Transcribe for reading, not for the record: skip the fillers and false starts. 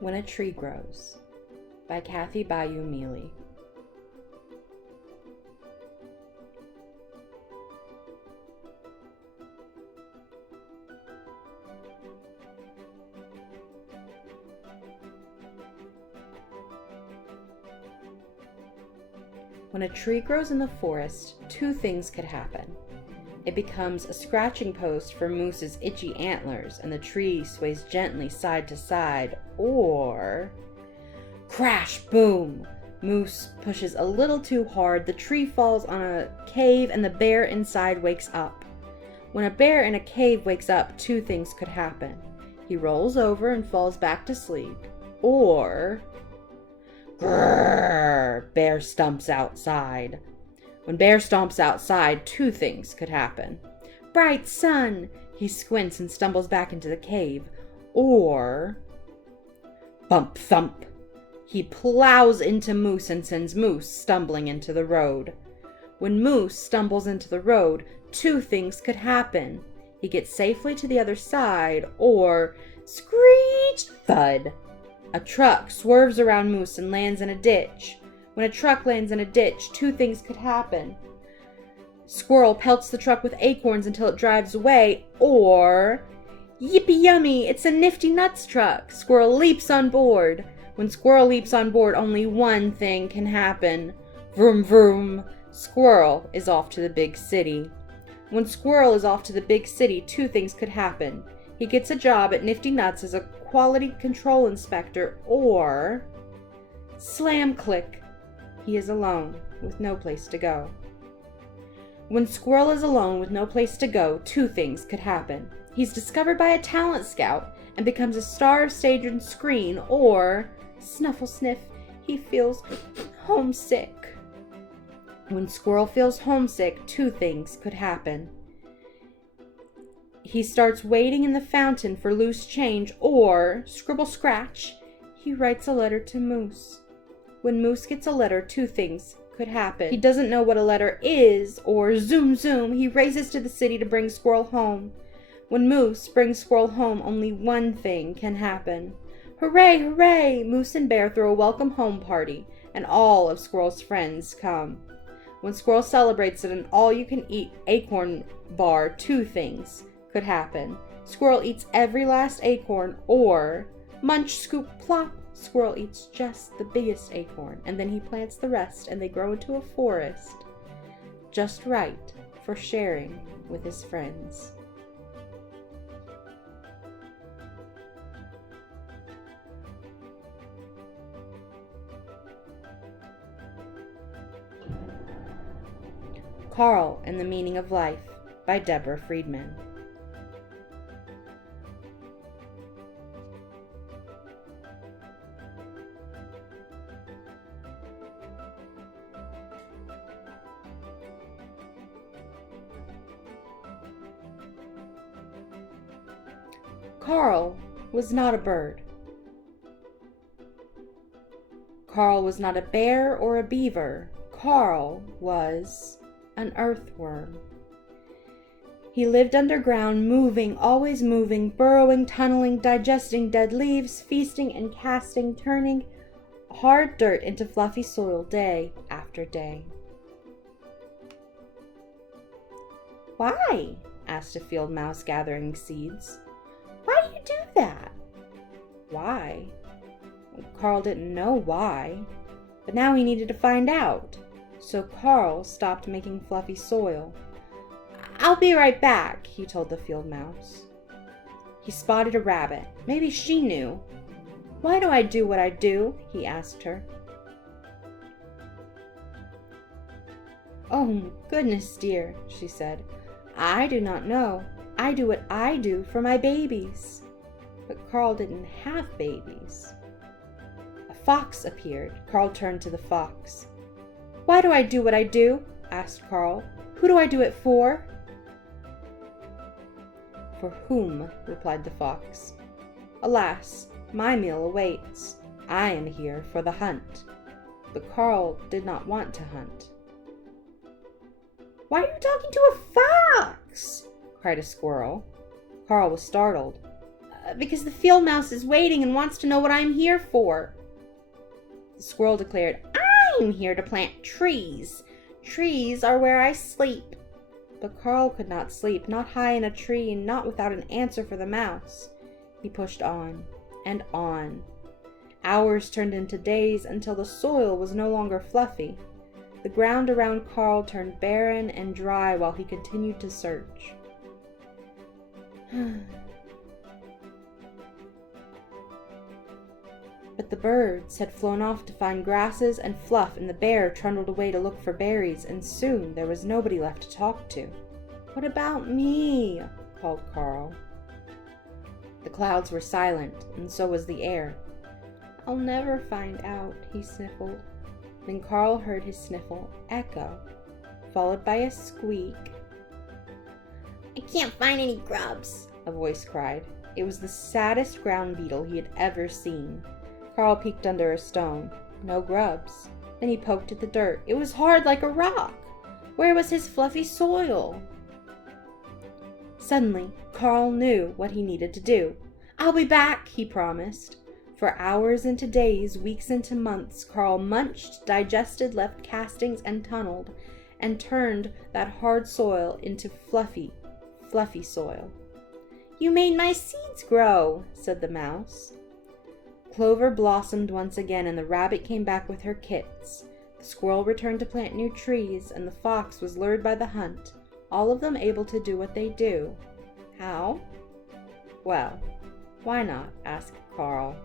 When a Tree Grows by Cathy Ballou Mealey. When a tree grows in the forest, two things could happen. It becomes a scratching post for Moose's itchy antlers, and the tree sways gently side to side, or... Crash! Boom! Moose pushes a little too hard, the tree falls on a cave, and the bear inside wakes up. When a bear in a cave wakes up, two things could happen. He rolls over and falls back to sleep, or... Grrr! Bear stomps outside. When Bear stomps outside, two things could happen. Bright sun! He squints and stumbles back into the cave. Or... Bump thump! He plows into Moose and sends Moose stumbling into the road. When Moose stumbles into the road, two things could happen. He gets safely to the other side, or... Screech! Thud! A truck swerves around Moose and lands in a ditch. When a truck lands in a ditch, two things could happen. Squirrel pelts the truck with acorns until it drives away, or... Yippee yummy, it's a Nifty Nuts truck. Squirrel leaps on board. When Squirrel leaps on board, only one thing can happen. Vroom vroom. Squirrel is off to the big city. When Squirrel is off to the big city, two things could happen. He gets a job at Nifty Nuts as a quality control inspector, or... Slam click. He is alone, with no place to go. When Squirrel is alone with no place to go, two things could happen. He's discovered by a talent scout and becomes a star of stage and screen, or... Snuffle sniff. He feels homesick. When Squirrel feels homesick, two things could happen. He starts waiting in the fountain for loose change, or, scribble scratch, he writes a letter to Moose. When Moose gets a letter, two things could happen. He doesn't know what a letter is, or zoom zoom, he races to the city to bring Squirrel home. When Moose brings Squirrel home, only one thing can happen. Hooray, hooray! Moose and Bear throw a welcome home party, and all of Squirrel's friends come. When Squirrel celebrates at an all-you-can-eat acorn bar, two things could happen. Squirrel eats every last acorn, or munch, scoop, plop. Squirrel eats just the biggest acorn, and then he plants the rest, and they grow into a forest. Just right for sharing with his friends. Carl and the Meaning of Life by Deborah Freedman. Carl was not a bird. Carl was not a bear or a beaver. Carl was an earthworm. He lived underground, moving, always moving, burrowing, tunneling, digesting dead leaves, feasting and casting, turning hard dirt into fluffy soil day after day. Why? Asked a field mouse gathering seeds. Why do you do that? Why? Carl didn't know why, but now he needed to find out. So Carl stopped making fluffy soil. I'll be right back, he told the field mouse. He spotted a rabbit. Maybe she knew. Why do I do what I do? He asked her. Oh, goodness, dear, she said. I do not know. I do what I do for my babies. But Carl didn't have babies. A fox appeared. Carl turned to the fox. Why do I do what I do? Asked Carl. Who do I do it for? For whom? Replied the fox. Alas, my meal awaits. I am here for the hunt. But Carl did not want to hunt. Why are you talking to a fox? Cried a squirrel. Carl was startled. Because the field mouse is waiting and wants to know what I'm here for. The squirrel declared, I'm here to plant trees. Trees are where I sleep. But Carl could not sleep, not high in a tree, and not without an answer for the mouse. He pushed on and on. Hours turned into days until the soil was no longer fluffy. The ground around Carl turned barren and dry while he continued to search. But the birds had flown off to find grasses and fluff, and the bear trundled away to look for berries, and soon there was nobody left to talk to. What about me? Called Carl. The clouds were silent, and so was the air. I'll never find out, he sniffled. Then Carl heard his sniffle echo, followed by a squeak. I can't find any grubs, a voice cried. It was the saddest ground beetle he had ever seen. Carl peeked under a stone. No grubs. Then he poked at the dirt. It was hard like a rock. Where was his fluffy soil? Suddenly, Carl knew what he needed to do. I'll be back, he promised. For hours into days, weeks into months, Carl munched, digested left castings, and tunneled, and turned that hard soil into fluffy soil. You made my seeds grow, said the mouse. Clover blossomed once again, and the rabbit came back with her kits. The squirrel returned to plant new trees, and the fox was lured by the hunt, all of them able to do what they do. How? Well, why not? Asked Carl.